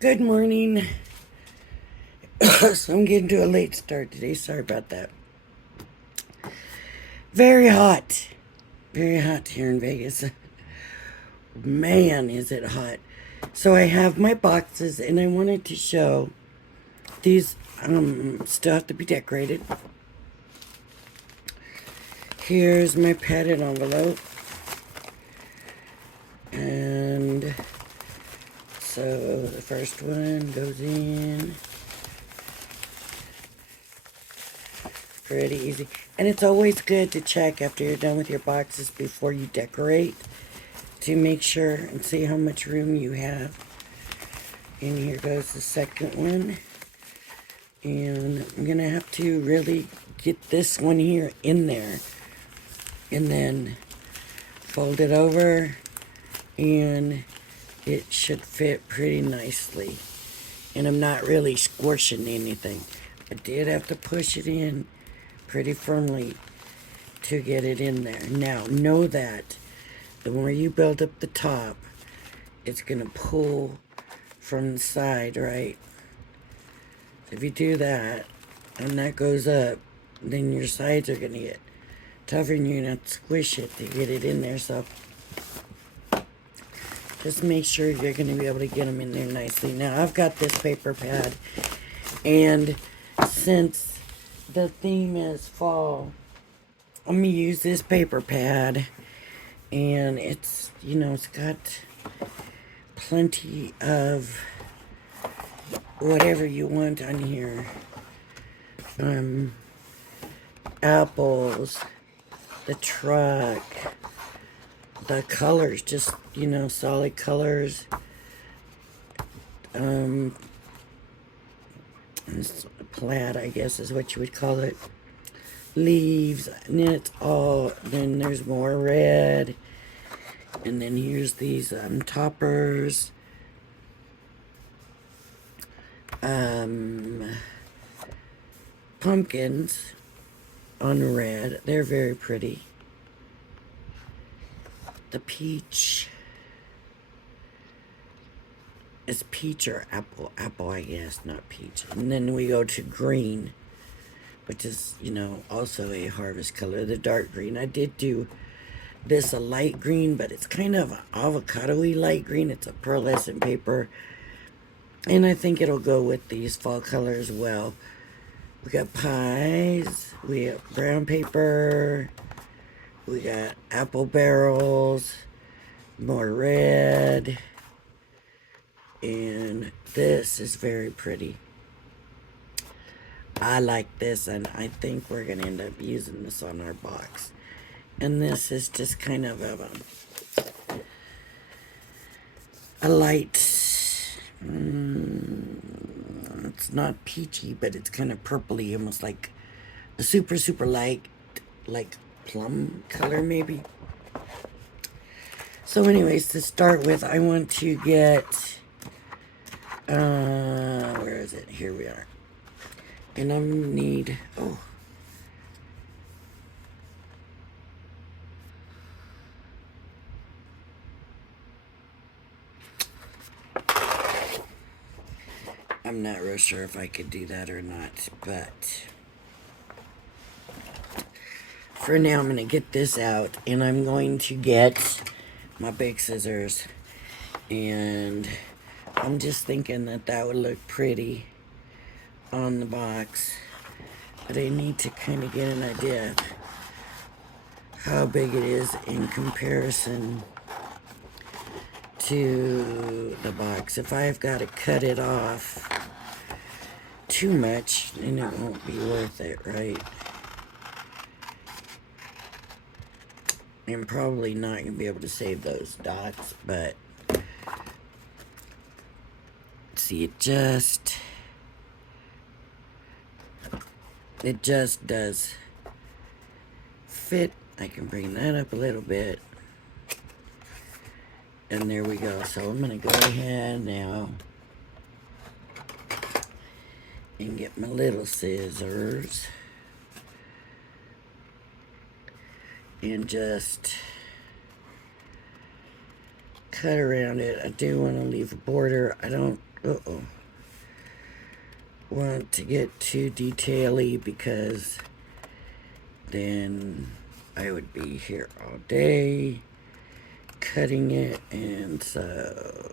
Good morning. So I'm getting to a late start today. Sorry about that. Very hot. Very hot here in Vegas. Man, is it hot. So I have my boxes and I wanted to show these still have to be decorated. Here's my padded envelope. And so the first one goes in. Pretty easy. And it's always good to check after you're done with your boxes before you decorate to make sure and see how much room you have. And here goes the second one. And I'm going to have to really get this one here in there. And then fold it over. And it should fit pretty nicely. And I'm not really squishing anything. I did have to push it in pretty firmly to get it in there. Now, know that the more you build up the top, it's going to pull from the side, right? If you do that, and that goes up, then your sides are going to get tougher and you're going to have to squish it to get it in there. So just make sure you're going to be able to get them in there nicely. Now, I've got this paper pad, and since the theme is fall, I'm going to use this paper pad, and it's, it's got plenty of whatever you want on here. Apples, the truck, the colors, just, solid colors. Plaid, I guess is what you would call it. Leaves, and then then there's more red. And then here's these toppers. Pumpkins on red. They're very pretty. The peach is peach or apple. Apple, I guess, not peach. And then we go to green, which is, also a harvest color. The dark green. I did do this a light green, but it's kind of an avocado-y light green. It's a pearlescent paper. And I think it'll go with these fall colors well. We got pies. We got brown paper. We got apple barrels. More red. And this is very pretty. I like this, and I think we're going to end up using this on our box. And this is just kind of a light, it's not peachy, but it's kind of purpley, almost like a super, super light, like plum color maybe. So anyways, to start with, I want to get, where is it? Here we are. And I need, I'm not real sure if I could do that or not, but for now I'm going to get this out, and I'm going to get my big scissors, and I'm just thinking that that would look pretty on the box, but I need to kind of get an idea of how big it is in comparison to the box. If I've got to cut it off too much, then it won't be worth it, right? I'm probably not going to be able to save those dots, but see, it just does fit. I can bring that up a little bit. And there we go. So I'm going to go ahead now and get my little scissors and just cut around it. I do want to leave a border. I don't uh-oh, want to get too detaily, because then I would be here all day cutting it, and so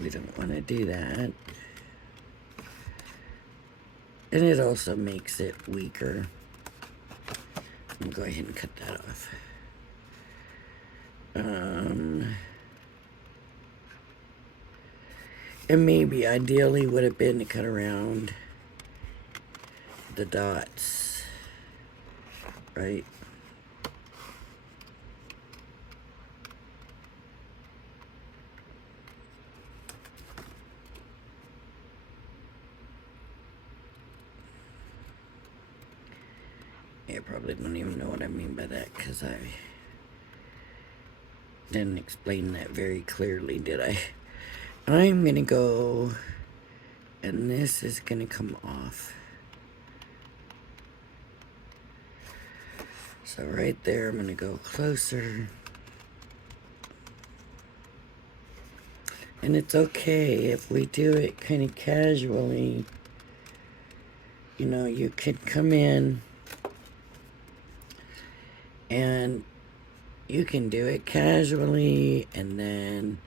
we don't want to do that. And it also makes it weaker. I'm going to go ahead and cut that off. And maybe ideally would have been to cut around the dots, right? You probably don't even know what I mean by that, because I didn't explain that very clearly, did I? I'm gonna go, and this is gonna come off. So right there, I'm gonna go closer. And it's okay if we do it kind of casually. You know, you could come in and you can do it casually, and then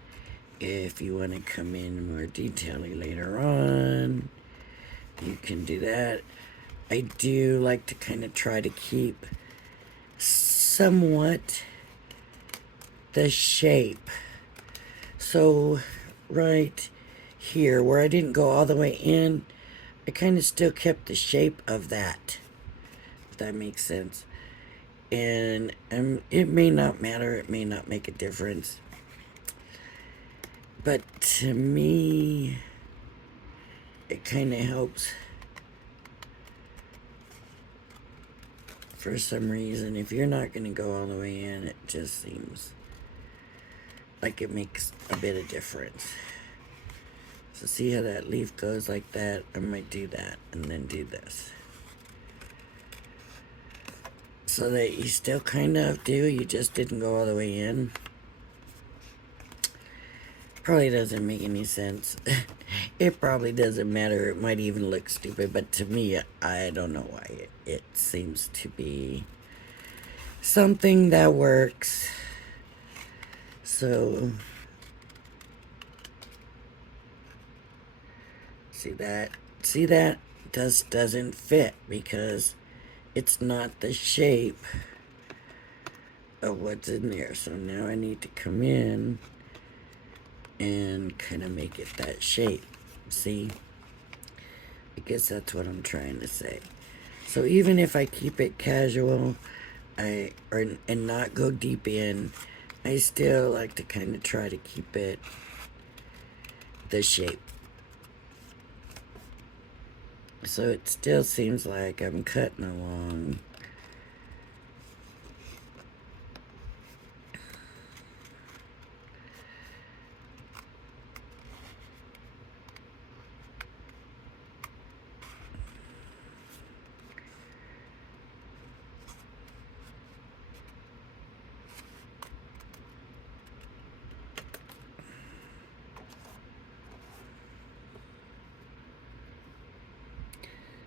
if you want to come in more detailing later on, you can do that. I do like to kind of try to keep somewhat the shape. So right here, where I didn't go all the way in, I kind of still kept the shape of that, if that makes sense. And it may not matter, it may not make a difference, but to me, it kind of helps. For some reason, if you're not going to go all the way in, it just seems like it makes a bit of difference. So see how that leaf goes like that? I might do that and then do this, so that you still kind of do, you just didn't go all the way in. Probably doesn't make any sense. It probably doesn't matter. It might even look stupid, but to me, I don't know why. It seems to be something that works. So, see that? See that? Doesn't fit, because it's not the shape of what's in there. So now I need to come in and kind of make it that shape. See? I guess that's what I'm trying to say. So even if I keep it casual, and not go deep in, I still like to kind of try to keep it the shape. So it still seems like I'm cutting along.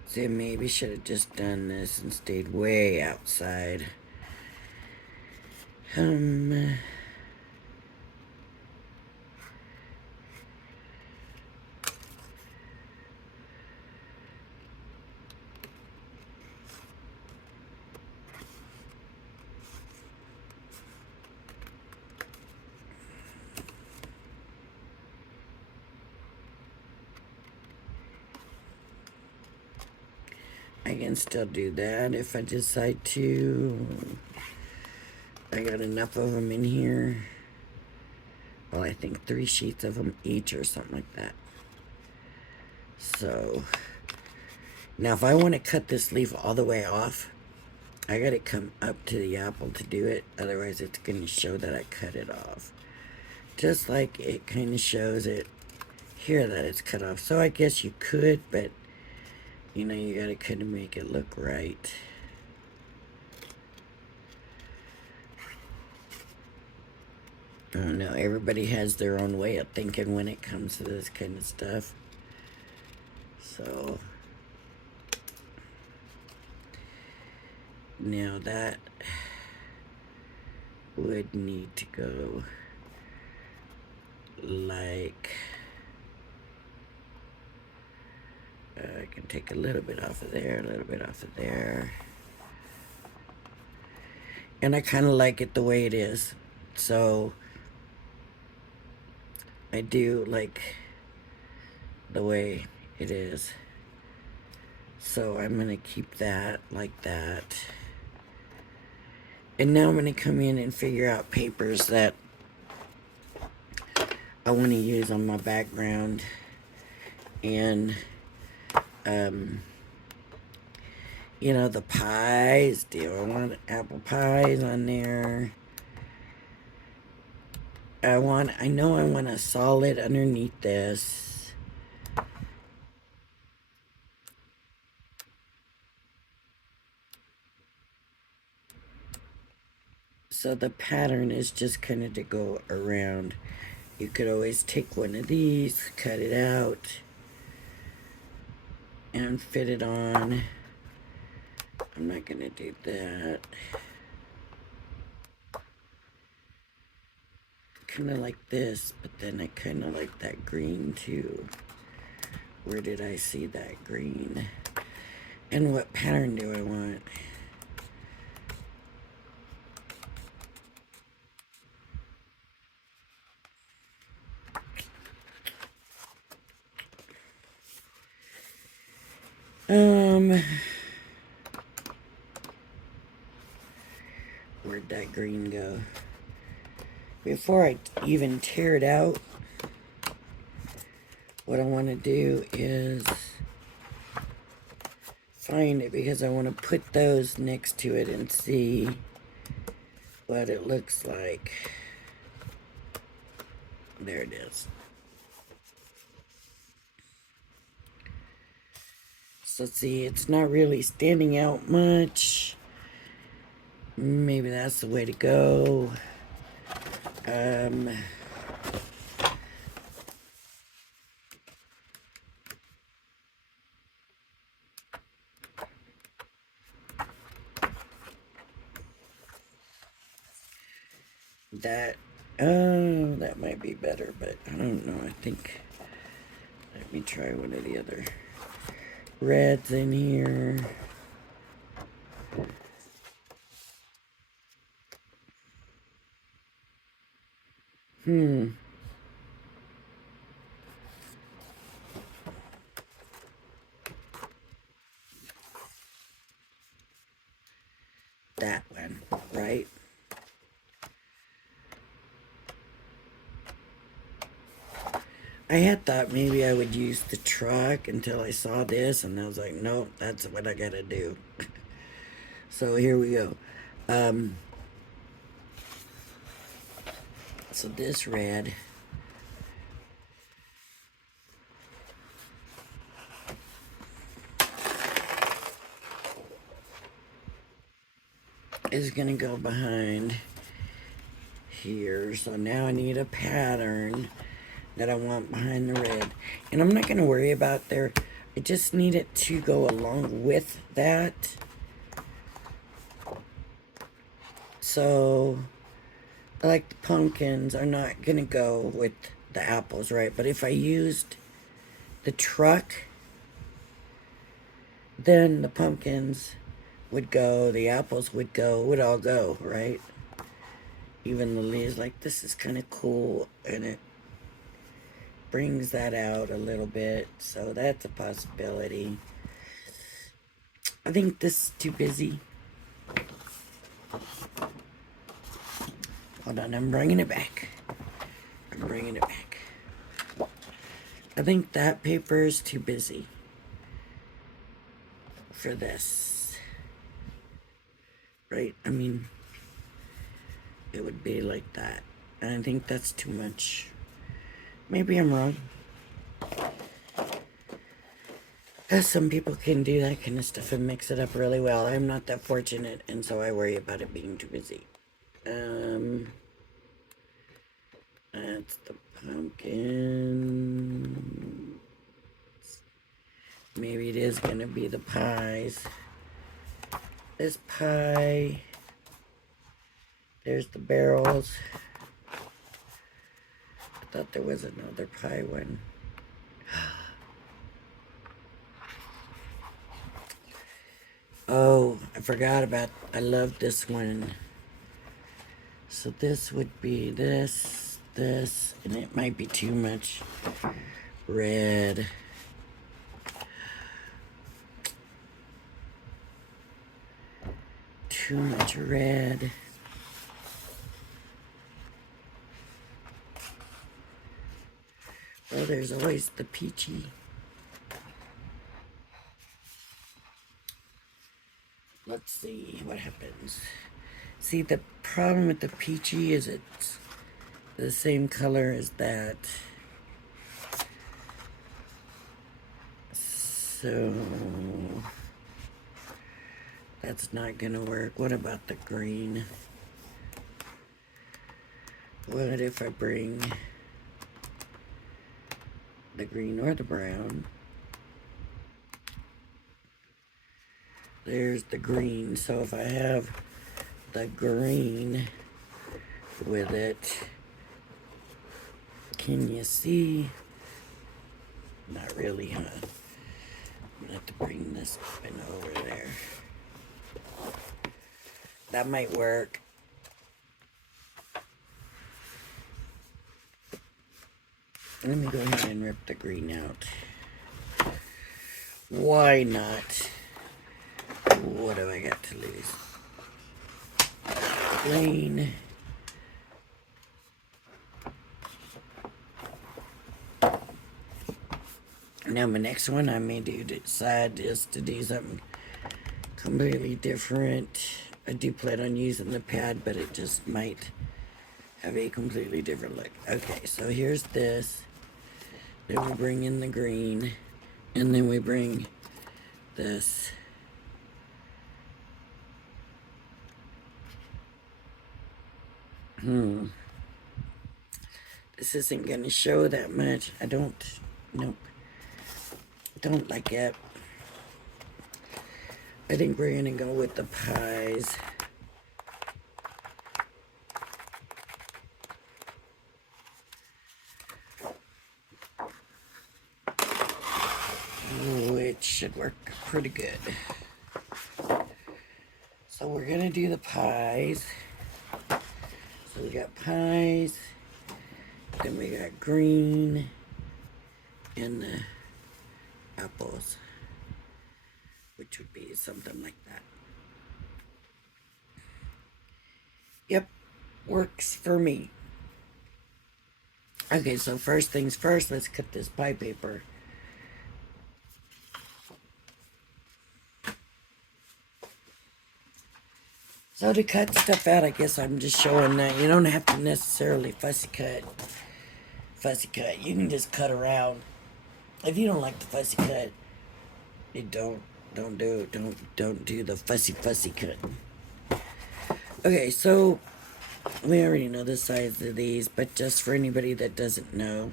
So maybe should have just done this and stayed way outside. I can still do that if I decide to. I got enough of them in here. Well, I think 3 sheets of them each or something like that. So, now if I want to cut this leaf all the way off, I gotta come up to the apple to do it. Otherwise, it's gonna show that I cut it off. Just like it kind of shows it here that it's cut off. So I guess you could, but you know, you gotta kind of make it look right. I don't know. Everybody has their own way of thinking when it comes to this kind of stuff. So, now that would need to go like, I can take a little bit off of there, a little bit off of there. And I kind of like it the way it is. So, I do like the way it is. So I'm going to keep that like that. And now I'm going to come in and figure out papers that I want to use on my background. And, you know, the pies. Do I want apple pies on there? I know I want a solid underneath this. So the pattern is just kind of to go around. You could always take one of these, cut it out, and fit it on. I'm not going to do that. Kind of like this, but then I kind of like that green too. Where did I see that green? And what pattern do I want? Where'd that green go? Before I even tear it out, what I want to do is find it, because I want to put those next to it and see what it looks like. There it is. So see, it's not really standing out much. Maybe that's the way to go. That, that might be better, but I don't know. I think, let me try one of the other reds in here. That one, right? I had thought maybe I would use the truck until I saw this, and I was like, nope, that's what I gotta do. So here we go. So this red is gonna go behind here. So now I need a pattern that I want behind the red. And I'm not gonna worry about there. I just need it to go along with that. So, like the pumpkins are not gonna go with the apples, right? But if I used the truck, then the pumpkins would go, the apples would go, would all go, right? Even the leaves, like this is kind of cool, and it brings that out a little bit, so that's a possibility. I think this is too busy. Hold on, I'm bringing it back. I'm bringing it back. I think that paper is too busy for this. Right? I mean, it would be like that. And I think that's too much. Maybe I'm wrong. Because some people can do that kind of stuff and mix it up really well. I'm not that fortunate, and so I worry about it being too busy. That's the pumpkin. Maybe it is going to be the pies. This pie. There's the barrels. I thought there was another pie one. Oh, I forgot about, I love this one. So this would be this, and it might be too much red. Too much red. Well, there's always the peachy. Let's see what happens. See, the problem with the peachy is it's the same color as that. So that's not gonna work. What about the green? What if I bring the green or the brown? There's the green. So if I have the green with it, can you see? Not really, huh? I'm gonna have to bring this up and over there. That might work. Let me go ahead and rip the green out. Why not? What have I got to lose? Plain. Now my next one, I may decide is to do something completely different. I do plan on using the pad, but it just might have a completely different look. Okay, so here's this. Then we bring in the green, and then we bring this. This isn't gonna show that much. I don't, nope. Don't like it. I think we're gonna go with the pies. Which should work pretty good. So we're gonna do the pies. So we got pies, then we got green, and the apples, which would be something like that. Yep, works for me. Okay, so first things first, let's cut this pie paper. So to cut stuff out, I guess I'm just showing that you don't have to necessarily fussy cut. You can just cut around. If you don't like the fussy cut, you don't do the fussy cut. Okay, so we already know the size of these, but just for anybody that doesn't know,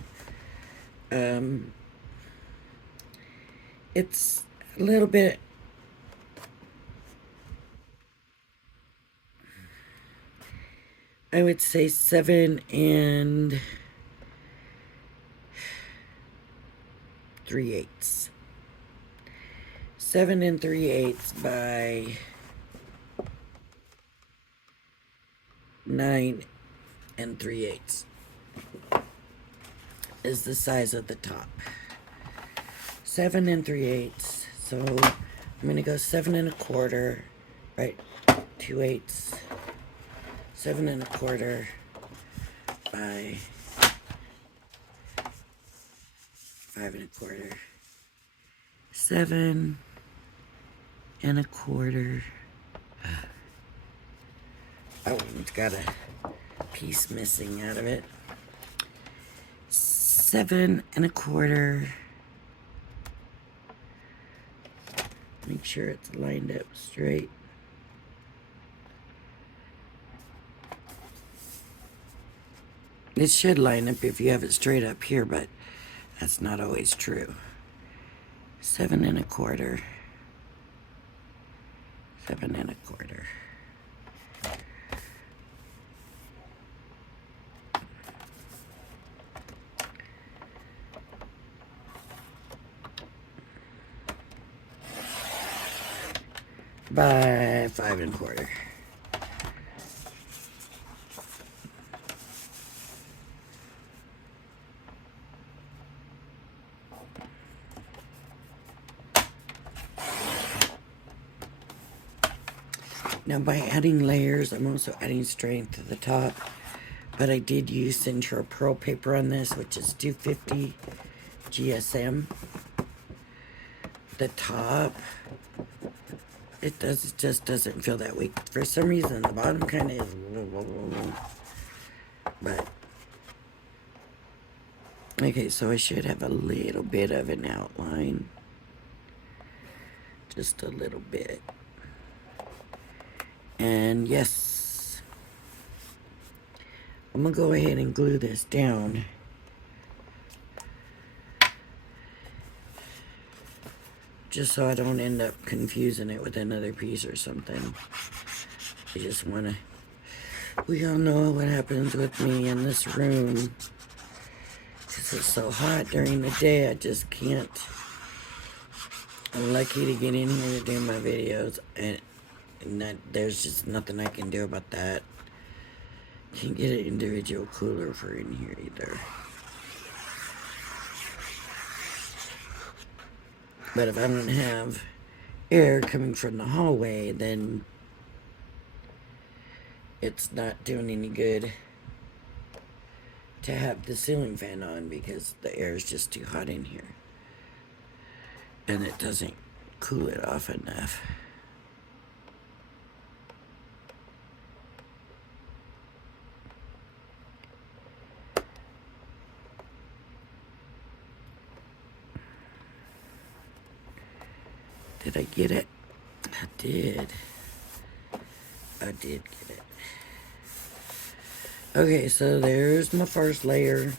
it's a little bit. I would say 7 3/8. 7 3/8 by 9 3/8 is the size of the top. 7 3/8. So I'm gonna go 7 1/4, right? 2/8. 7 1/4 by 5 1/4. 7 1/4. Oh, it's got a piece missing out of it. 7 1/4. Make sure it's lined up straight. It should line up if you have it straight up here, but that's not always true. 7 1/4. 7 1/4. By 5 1/4. Now by adding layers, I'm also adding strength to the top, but I did use Centura Pearl paper on this, which is 250 GSM. The top, just doesn't feel that weak. For some reason, the bottom kind of is, but okay, so I should have a little bit of an outline, just a little bit. And yes, I'm gonna go ahead and glue this down. Just so I don't end up confusing it with another piece or something. I just wanna, we all know what happens with me in this room. Because it's so hot during the day, I just can't. I'm lucky to get in here to do my videos, and there's just nothing I can do about that. Can't get an individual cooler for in here either. But if I don't have air coming from the hallway, then it's not doing any good to have the ceiling fan on because the air is just too hot in here. And it doesn't cool it off enough. Did I get it? I did. I did get it. Okay, so there's my first layer.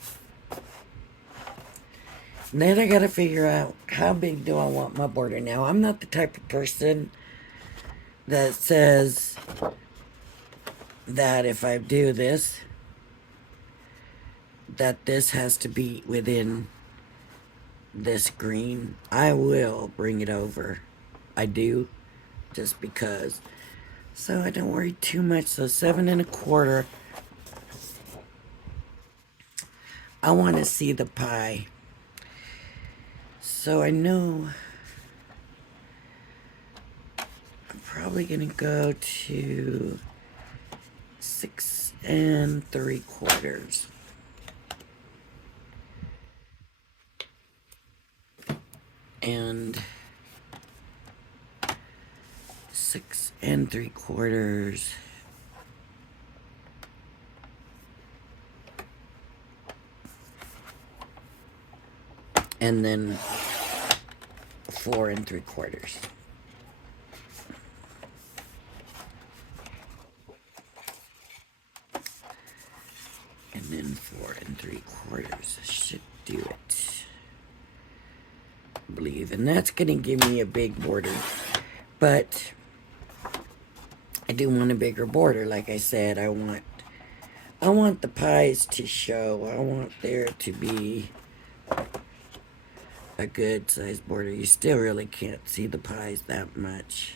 And then I gotta figure out how big do I want my border. Now, I'm not the type of person that says that if I do this, that this has to be within this green. I will bring it over. I do, just because. So I don't worry too much. So 7 1/4. I want to see the pie. So I know I'm probably going to go to 6 3/4. And 6 3/4. And then 4 3/4. And then 4 3/4 should do it, I believe. And that's going to give me a big border. But I do want a bigger border. Like I said, I want the pies to show. I want there to be a good sized border. You still really can't see the pies that much,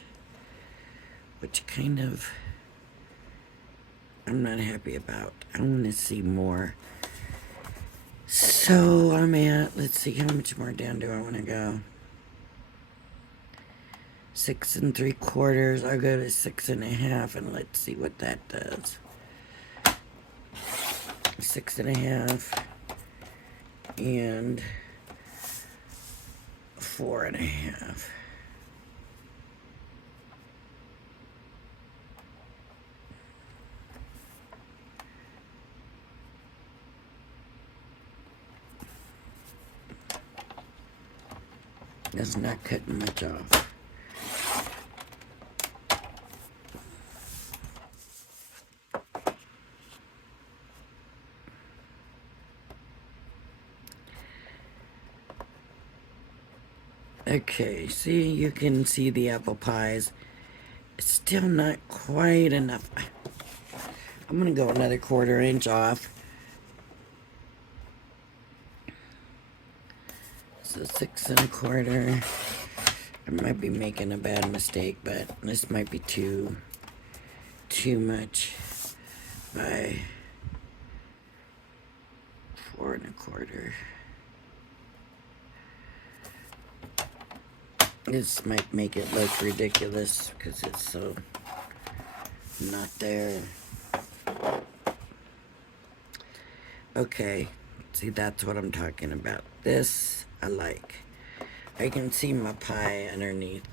which kind of I'm not happy about. I want to see more. So I'm at, let's see, how much more down do I want to go? 6 3/4. I'll go to 6 1/2, and let's see what that does. 6 1/2 and 4 1/2. That's not cutting much off. Okay, see, you can see the apple pies. It's still not quite enough. I'm gonna go another 1/4 inch off. So 6 1/4. I might be making a bad mistake, but this might be too much by 4 1/4. This might make it look ridiculous because it's so not there. Okay, see, that's what I'm talking about. This I like. I can see my pie underneath.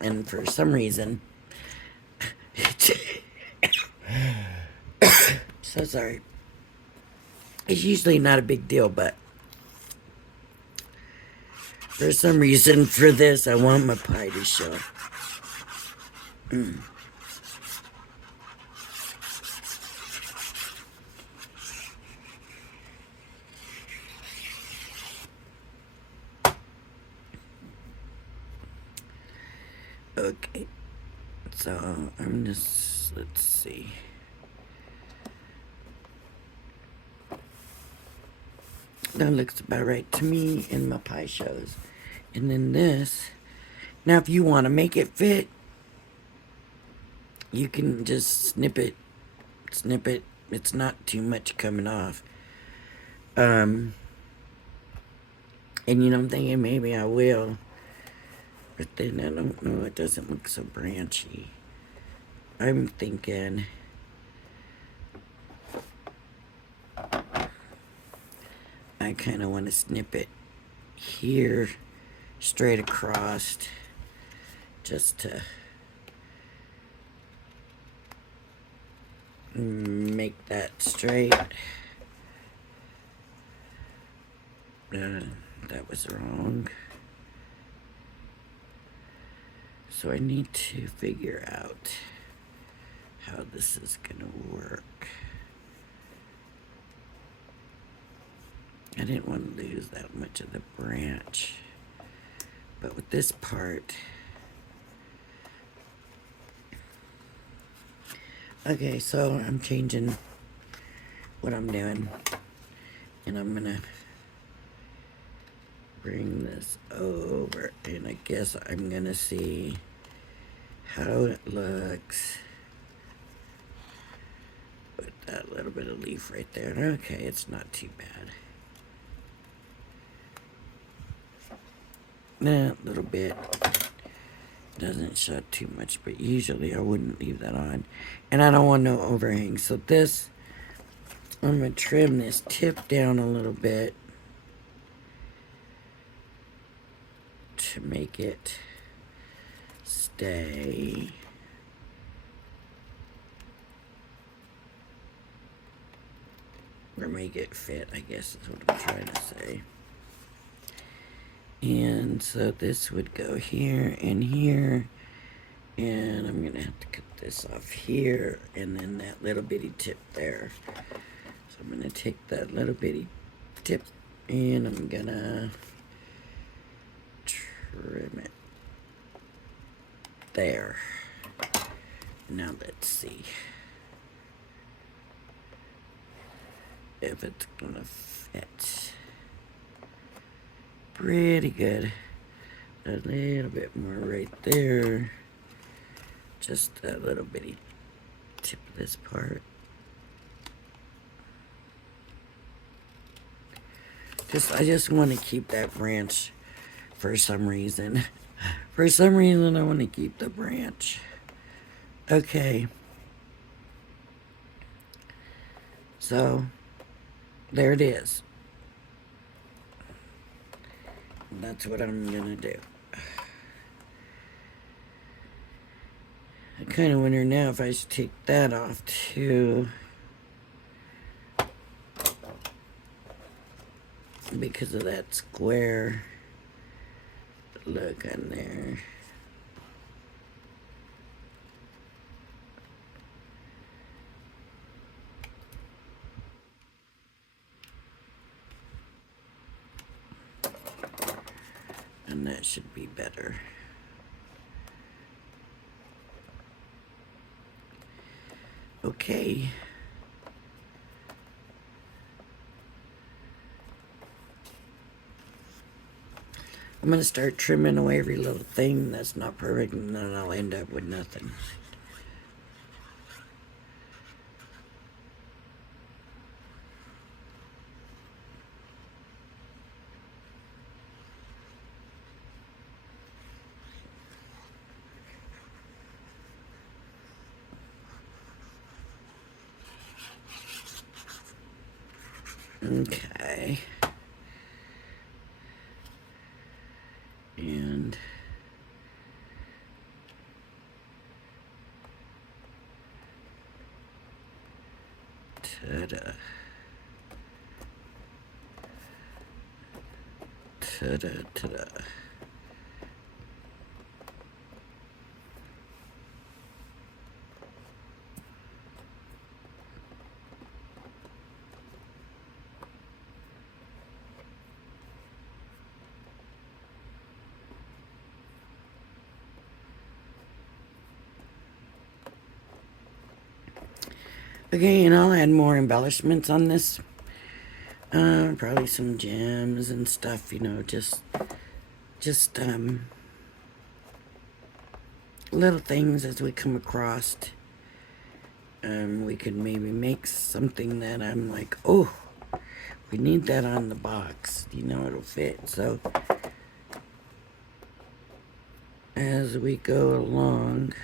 And for some reason, so sorry. It's usually not a big deal, but for some reason, for this, I want my pie to show. Okay, so I'm just, let's see. That looks about right to me, and my pie shows. And then this, now if you want to make it fit, you can just snip it. It's not too much coming off. And you know, I'm thinking maybe I will. But then I don't know, it doesn't look so branchy. I'm thinking I kind of want to snip it here straight across just to make that straight. That was wrong. So I need to figure out how this is gonna work. I didn't want to lose that much of the branch, but with this part, okay, so I'm changing what I'm doing, and I'm gonna bring this over, and I guess I'm gonna see how it looks with that little bit of leaf right there. Okay, it's not too bad. That little bit doesn't show too much, but usually I wouldn't leave that on. And I don't want no overhang. So this, I'm going to trim this tip down a little bit to make it stay. Or make it fit, I guess is what I'm trying to say. And so this would go here and here. And I'm going to have to cut this off here. And then that little bitty tip there. So I'm going to take that little bitty tip and I'm going to trim it there. Now let's see if it's going to fit. Pretty good. A little bit more right there. Just a little bitty tip of this part. I just want to keep that branch for some reason. For some reason, I want to keep the branch. Okay. So, there it is. That's what I'm gonna do. I kind of wonder now if I should take that off too. Because of that square look on there. And that should be better. Okay. I'm going to start trimming away every little thing that's not perfect, and then I'll end up with nothing. Okay. And ta-da. Ta-da, ta-da. Okay, and I'll add more embellishments on this. Probably some gems and stuff, you know, just little things as we come across. We could maybe make something that I'm like, oh, we need that on the box. You know, it'll fit. So as we go along,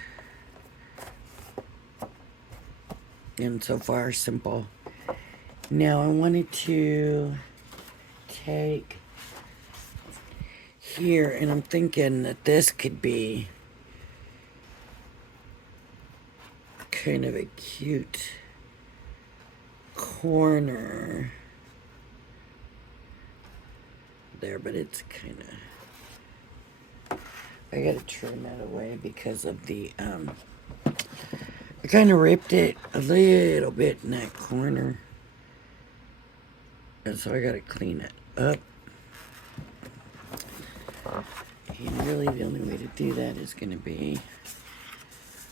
and so far simple. Now I wanted to take here, and I'm thinking that this could be kind of a cute corner there, but it's kind of, I gotta trim that away because of the I kind of ripped it a little bit in that corner, and so I gotta clean it up. And really the only way to do that is gonna be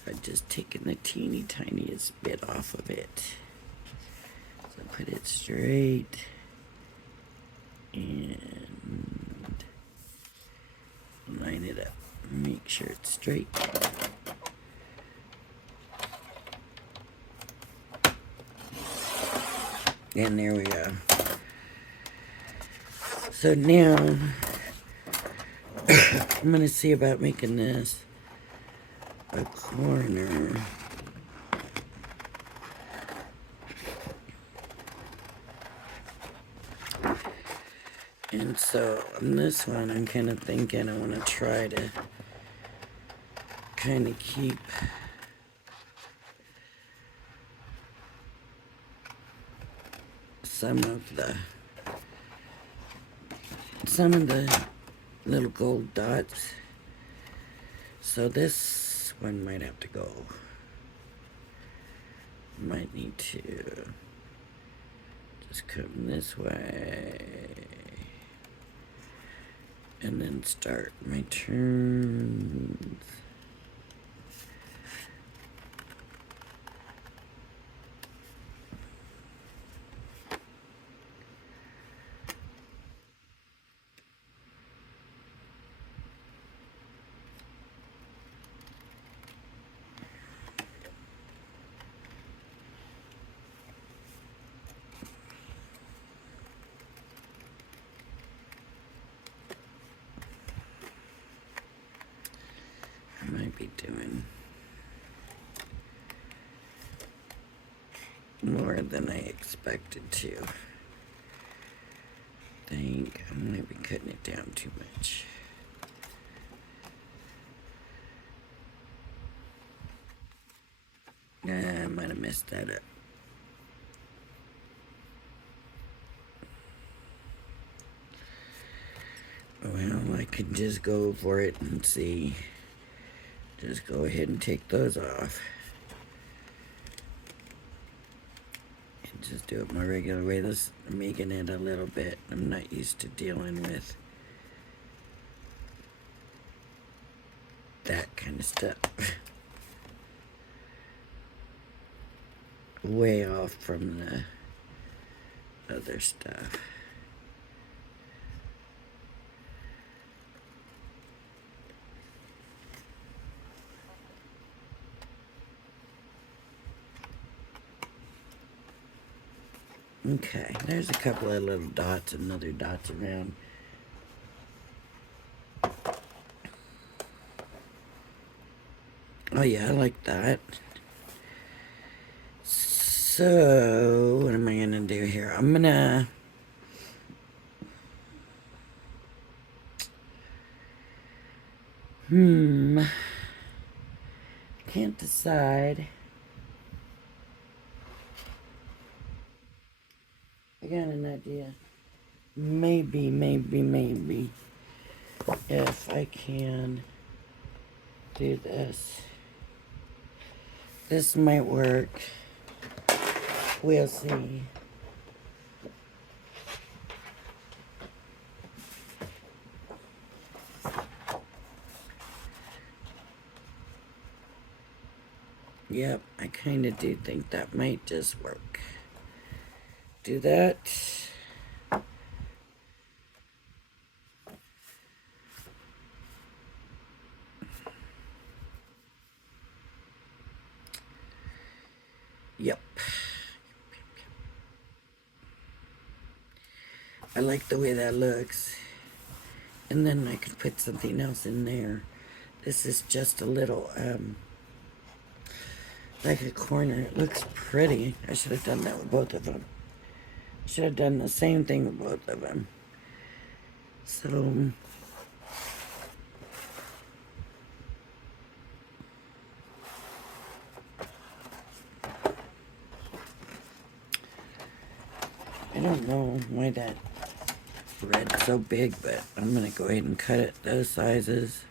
by just taking the teeny tiniest bit off of it. So put it straight and line it up. Make sure it's straight. And there we go. So now I'm gonna see about making this a corner. And so on this one, I'm kind of thinking I want to try to kind of keep some of the little gold dots. So this one might have to go. Might need to just come this way and then start my turns. Might be doing more than I expected to. I think I'm going to be cutting it down too much. I might have messed that up. Well, I could just go for it and see. Just go ahead and take those off. And just do it my regular way. This making it a little bit. I'm not used to dealing with that kind of stuff. Way off from the other stuff. Okay, there's a couple of little dots and other dots around. Oh yeah, I like that. So, what am I gonna do here? I'm gonna... Can't decide. I got an idea. Maybe if I can do this. This might work. We'll see. Yep, I kind of do think that might just work. Do that. Yep. I like the way that looks. And then I could put something else in there. This is just a little, like a corner. It looks pretty. I should have done that with both of them. Should have done the same thing with both of them. So, I don't know why that red's so big, but I'm gonna go ahead and cut it those sizes.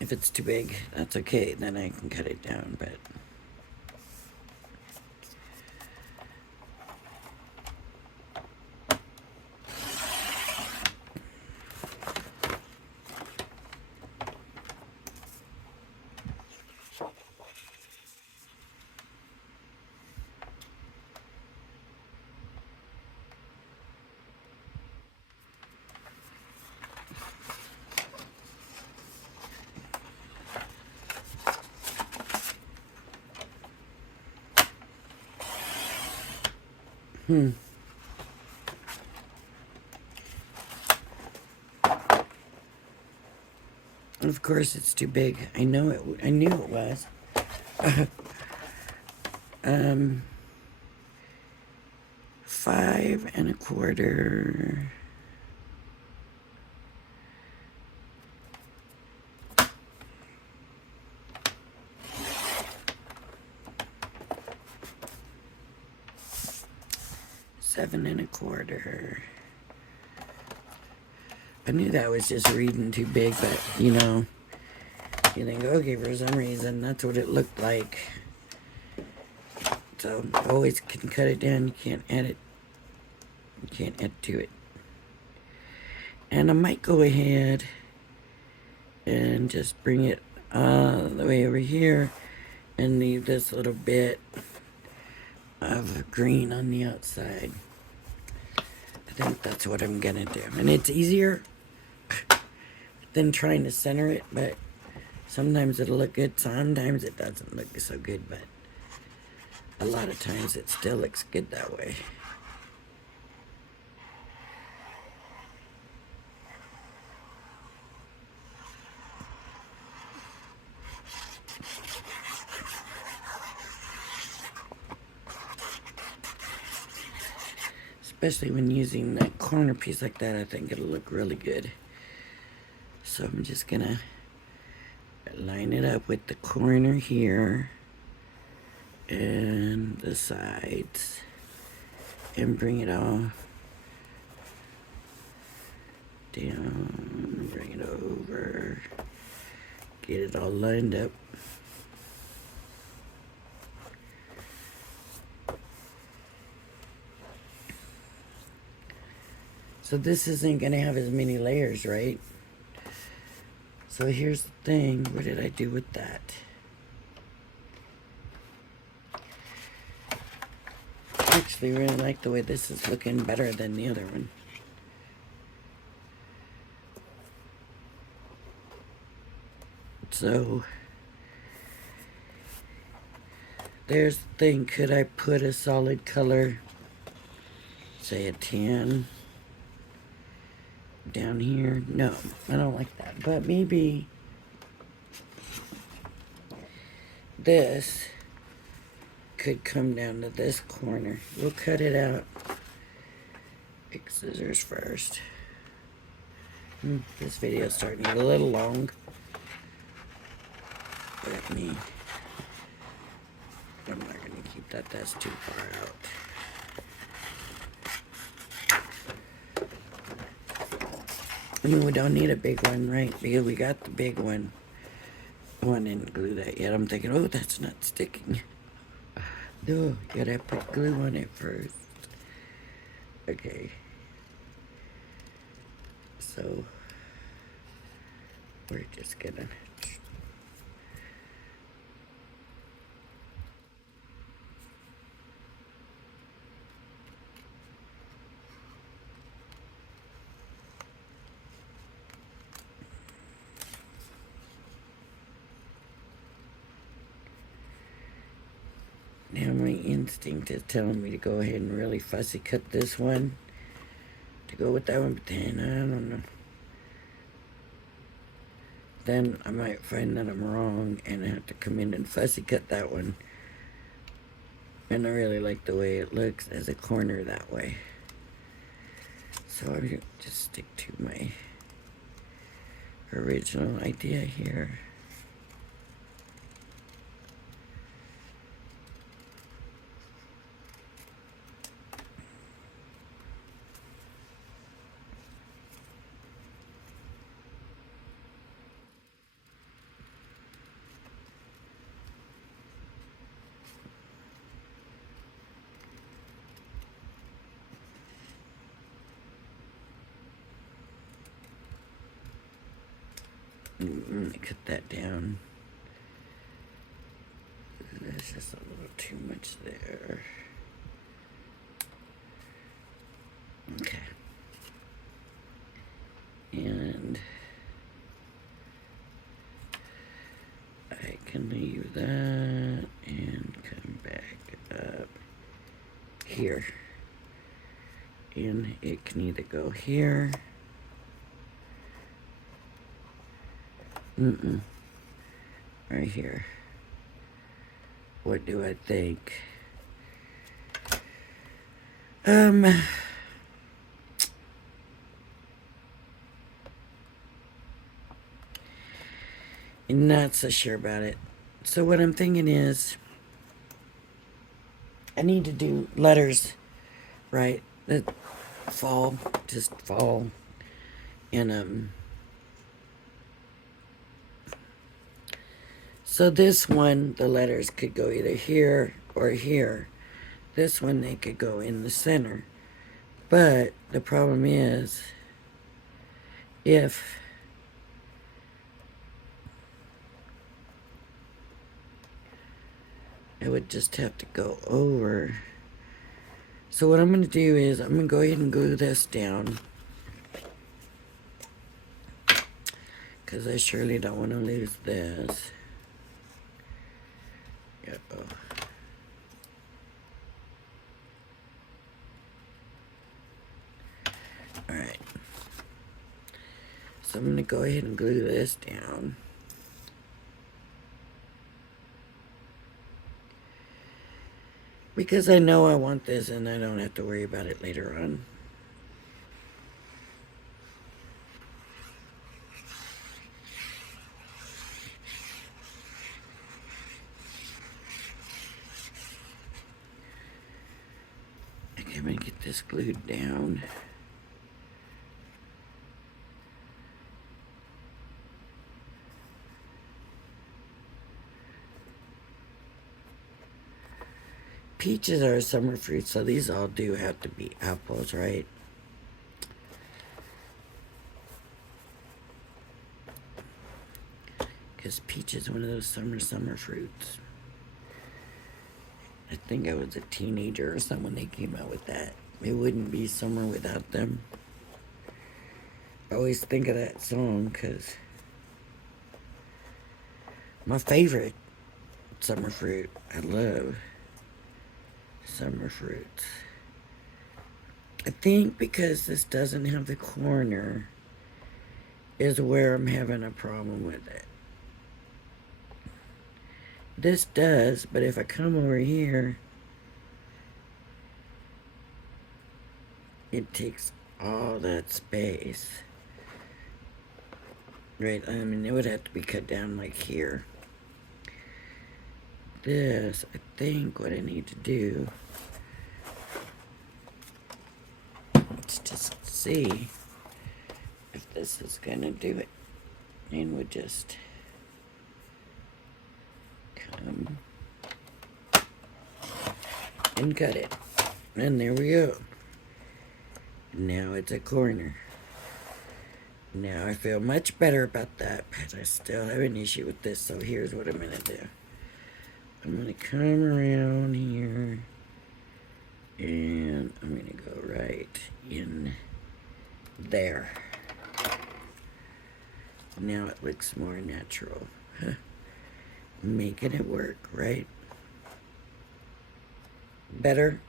If it's too big, that's okay. Then I can cut it down, but... Of course, it's too big. I know it. I knew it was. 5 1/4. Seven 1/4. I knew that was just reading too big, but you know, you think, okay, for some reason, that's what it looked like. So, always can cut it down. You can't add it. You can't add to it. And I might go ahead and just bring it all the way over here and leave this little bit of green on the outside. I think that's what I'm gonna do. And it's easier than trying to center it, but sometimes it'll look good, sometimes it doesn't look so good, but a lot of times it still looks good that way. Especially when using that corner piece like that, I think it'll look really good. So I'm just gonna line it up with the corner here and the sides and bring it all down, bring it over, get it all lined up. So this isn't going to have as many layers, right? So here's the thing. What did I do with that? I actually really like the way this is looking better than the other one. So there's the thing. Could I put a solid color, say a tan, down here? No, I don't like that. But maybe this could come down to this corner. We'll cut it out. Big scissors first. This video is starting to get a little long. Let me. I'm not going to keep that. That's too far out. I mean, we don't need a big one, right? Because we got the big one. Oh, I didn't glue that yet. I'm thinking, oh, that's not sticking. No, you gotta put glue on it first. Okay. So, we're just gonna... Now my instinct is telling me to go ahead and really fussy cut this one to go with that one, but then I don't know. Then I might find that I'm wrong and I have to come in and fussy cut that one. And I really like the way it looks as a corner that way. So I'm going to just stick to my original idea here. Let me cut that down. There's just a little too much there. Okay. And I can leave that and come back up here. And it can either go here. Right here. What do I think? Not so sure about it. So what I'm thinking is I need to do letters, right? That fall, just fall in so this one, the letters could go either here or here. This one, they could go in the center. But the problem is, if I would just have to go over. So what I'm going to do is, I'm going to go ahead and glue this down. Because I surely don't want to lose this. Alright. So I'm going to go ahead and glue this down. Because I know I want this and I don't have to worry about it later on. Okay, I'm going to get this glued down. Peaches are a summer fruit, so these all do have to be apples, right? This peach is one of those summer fruits. I think I was a teenager or something when they came out with that. It wouldn't be summer without them. I always think of that song because my favorite summer fruit. I love summer fruits. I think because this doesn't have the corner is where I'm having a problem with it. This does, but if I come over here, it takes all that space. Right, I mean, it would have to be cut down like here. This, I think what I need to do, let's just see if this is gonna do it. And we'll just come and cut it. And there we go. Now it's a corner. Now I feel much better about that, but I still have an issue with this, so here's what I'm going to do. I'm going to come around here, and I'm going to go right in there. Now it looks more natural. Huh. Making it work, right? Better?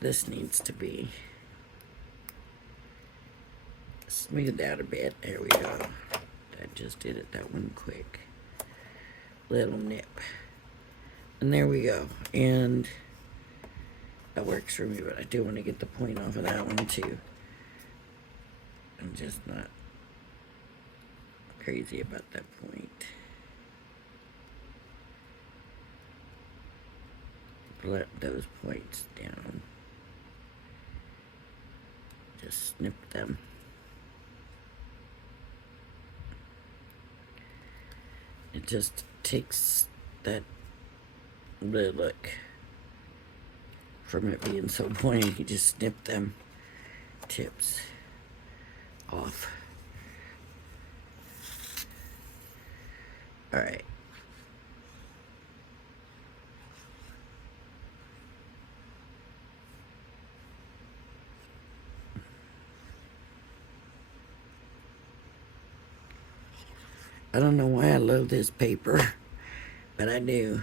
This needs to be smoothed out a bit. There we go. I just did it that one quick. Little nip. And there we go. And that works for me, but I do want to get the point off of that one too. I'm just not crazy about that point. Let those points down. Just snip them. It just takes that look from it being so pointy. You just snip them tips off. All right. I don't know why I love this paper, but I do.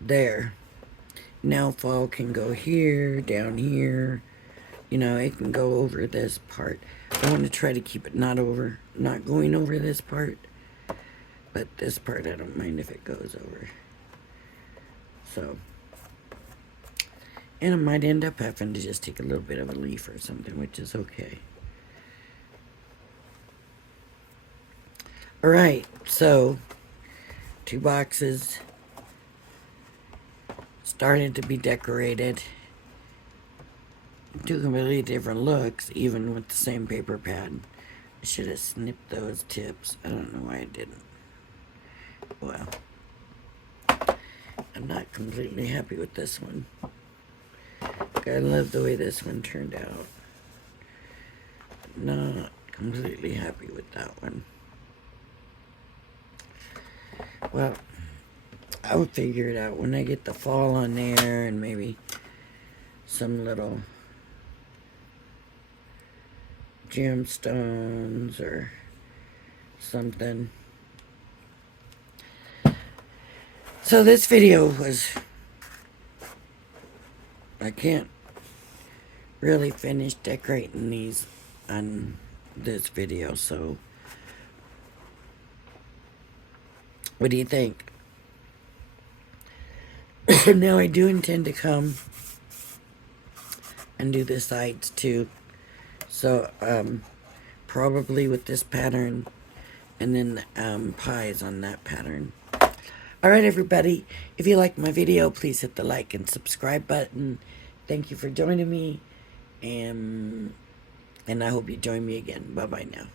There. Now fall can go here, down here. You know, it can go over this part. I want to try to keep it not going over this part. But this part, I don't mind if it goes over. So. And I might end up having to just take a little bit of a leaf or something, which is okay. Alright, so 2 boxes started to be decorated. 2 completely different looks, even with the same paper pad. I should have snipped those tips. I don't know why I didn't. Well, I'm not completely happy with this one. I love the way this one turned out. Not completely happy with that one. Well, I'll figure it out when I get the fall on there and maybe some little gemstones or something. So this video was, I can't really finish decorating these on this video, so what do you think? Now I do intend to come and do the sides too. So, probably with this pattern and then pies on that pattern. Alright everybody, if you like my video, please hit the like and subscribe button. Thank you for joining me, and And I hope you join me again. Bye bye now.